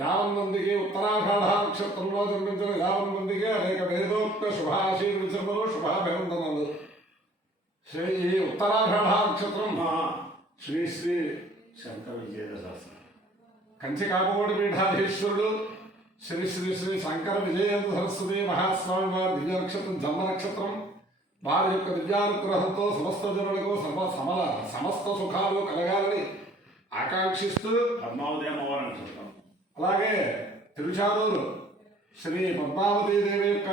యావన్మందికి ఉత్తరాషాఢ నక్షత్రంలో జన్మించిన యావన్మందికి అనేక వేదోక్త శుభాశీర్వచనములు శుభాభివందనలు. ఈ ఉత్తరాషాఢ నక్షత్రం శ్రీ శ్రీ శంకర విజయేంద్ర కంచి కామకోటి పీఠాధీశ్వరుడు శ్రీ శ్రీ శ్రీ శంకర విజయేంద్ర సరస్వతి మహాస్వామి వారి దివ్య నక్షత్రం జన్మ నక్షత్రం. వారి యొక్క దివ్యానుగ్రహంతో సమస్త జనులకు సమస్త సుఖాలు కలగాలని ఆకాంక్షిస్తూ పద్మావతి అమ్మవారి నక్షత్రం, అలాగే తిరుచానూరు శ్రీ పద్మావతీదేవి యొక్క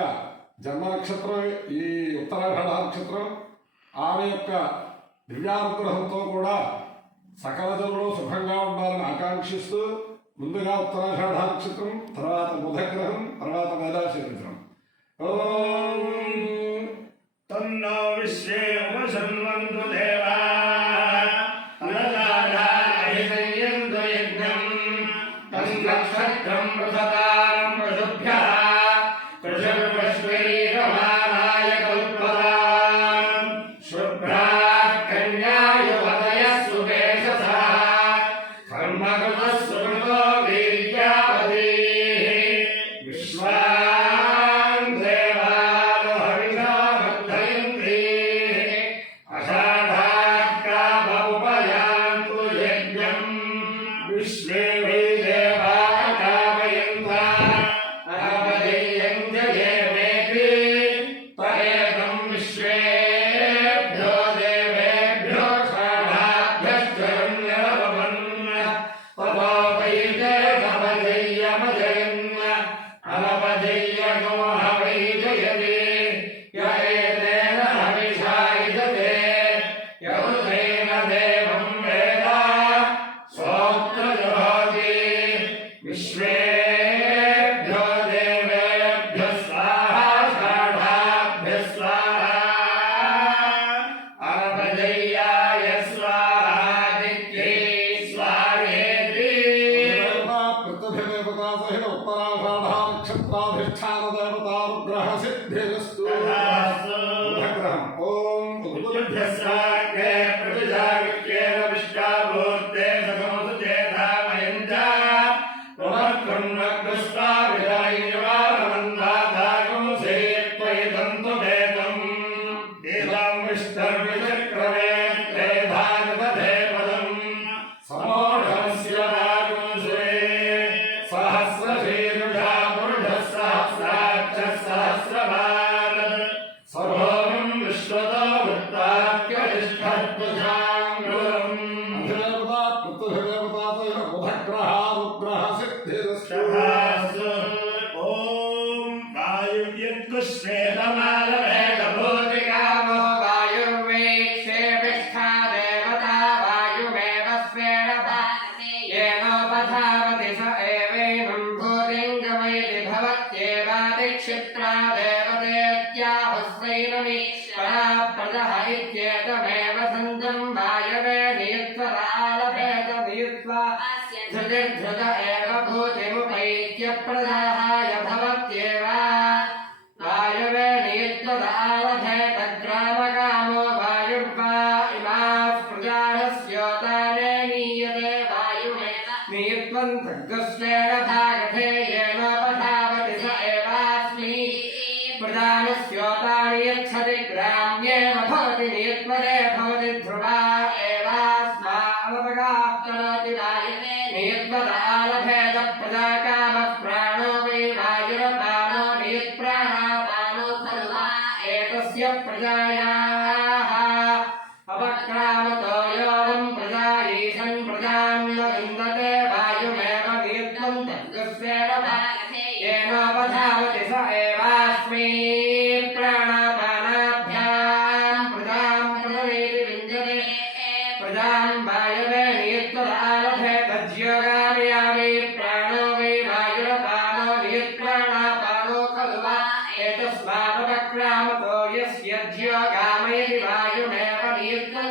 జన్మ నక్షత్రం ఈ ఉత్తరాషాఢ నక్షత్రం. ఆమె యొక్క దివ్యానుగ్రహంతో కూడా సకల జనులు సుఖంగా ఉండాలని ఆకాంక్షిస్తూ ముందుగా ఉత్తరాషాఢ నక్షత్రం, తర్వాత బుధగ్రహం, తర్వాత వేదాశీర్వచనం. తన్నో విశ్వే ఉపశన్వంతు దేవా నక్షత్రం ప్రసతాం పశుభ్యః పశుర్వశ్వైరమానాయ కల్పతాం శుభ్రాః కన్యాయువతయః సువేషసః కర్మకృతః సుకృతో వీర్యావతీః విశ్వాన్ దేవాన్ హవిషా వర్ధయంతి అషాఢాః కామముపయాంతు యజ్ఞం విశ్వే సిద్ధిరస్తు. ఓం इत्येतमेव सञ्जं वायवे नियुक्तरालभेदनियुक्त्वा धृतिर्धृत एव भूतिमुपैक्यप्रदाहाय भवत्येव वायवे नियुक्तरालभेदग्रामकामो वायुर्वा इमाः प्रजानस्योताने नीयते वायुमेव नियुक्तं भर्गस्वेन भागधे येनोपधावति स एवास्मि प्रजानस्योतानि यच्छति ग्राम्येव भवति नियुक्तरे भवति ध्रुवा एवास्मावगाप्तनोति वायुवे नियुक्तदालभेद प्रजाकामः प्राणो वै वायुरपानो नियुक्तप्राणापानो सर्वा एतस्य प्रजायाः अपक्रामतो योऽहं प्रजायीशं प्रजां न विन्दते वायुमेव नियत्नं तद्गस्येन येनोपधावति स एवास्मै प्राणापानाभ्यां प्रजां प्रथमेति विन्दते प्रजां वायवे नियत्तदारभे तज्योगामयामि प्राणो वै वायुरपानो नियत्प्राणापानो खलु वा एतस्मादपक्रामतो यस्य ज्योगामयति वायुमेव नियत्तं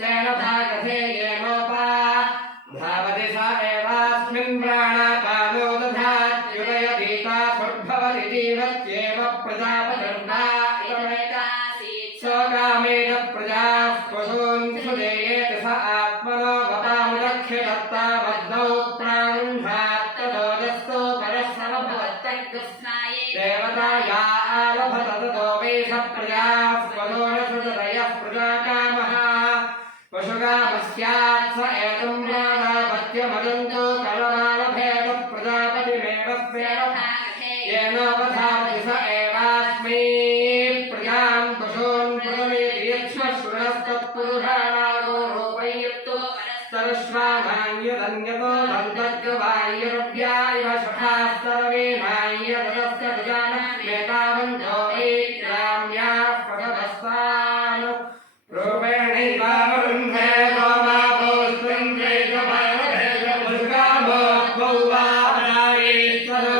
तेन भागधे येनोपधावति स एवास्मिन् प्राणापानो दधात्युदयतीता स्वर्भवति जीवत्येव प्रजापतिर्वा स्वकामेन प्रजाः पशून् सुदेयेत स आत्मनो वपामुदक्षिदत्ता मग्नौ प्राणुन्धात्तदोजस्तो परस्समभवत्तग्स्नाये देवताया आलभत ततो वै स प्रजाः स्वदोरसुततयः प्रजाकामः पशुकामस्यात् स एतं प्राणापत्यमदन्तो कलमालभेद प्रजापतिमेव स्वेन येनोपधावति स एवास्मै प्रजां पशून् प्रथमेति यच्छ्वशृणस्तत्पुरुषाणागो रूपयत्तु सरश्वानान्यदन्यतो दन्तर्गवायुरव्या इव शठास्तरवेनान्यदस्य प्रजानमेतावन्तो वै ग्राम्याः प्रथमस्तान् रूपेणैवावरुन्धे गोमापोस्त्रिङ्गैकमानभेदपुरुषामो गौवानायैस्तरो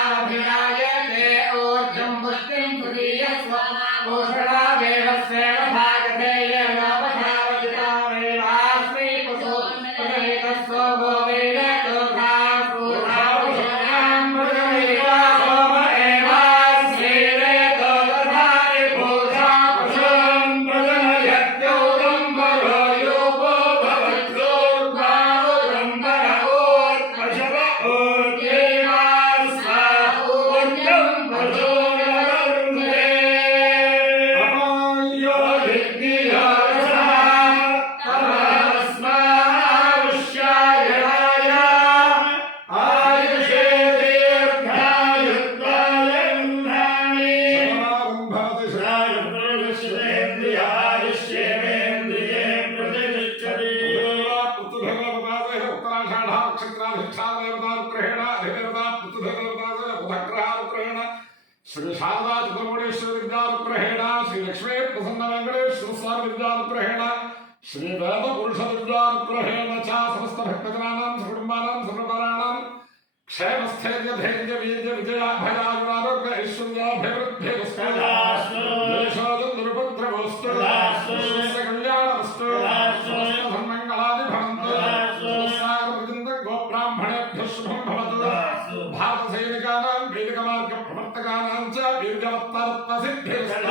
मानेवद्दाभिरायते ऊर्जं पुष्टिं तुरीयस्व भूषणावेव स्वेन भागते येनोपधावति तामेवास्मै पुषो प्रथमेतस्सो गोवेनतो धापूर्णापुषाणां प्रथमेता सोम एवास्मै रेतो दधाति पूषा पुषं प्रजनयत्यौरं वरो योपो भवत्योर्भावोरम्बर ऊर्पशव ऊर्जेवास्वा ऊर्जं पशोररुन्धे अमायो श्री शारदा चतुर्मुड़ेश्वर विद्यानुग्रहेण श्री लक्ष्मी प्रसन्न वेंकटेश्वर स्वामी विद्यानुग्रहेण श्री वेद पुरुष विद्यानुग्रहेण च समस्त भक्तजनानां सकुटुम्बानां सर्वकाराणां क्षेमस्थैर्य धैर्य वीर्य विजयाभयायुरारोग्य ऐश्वर्याभिवृद्धिरस्तु देशोऽयं निरुपद्रवोऽस्तु विश्वस्य कल्याणमस्तु समस्त धन्मङ्गलानि भवन्तु समस्तागमविन्दं गोब्राह्मणेभ्यः शुभं भवतु भारतसैनिकानां वैदिकमार्गप्रवर्तकानां च वीर्यवत्तरत्नसिद्धिरस्तु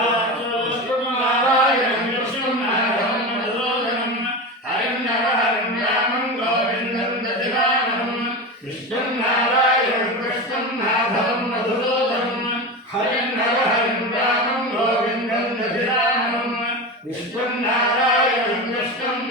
विष्णुनारायणं कृष्णं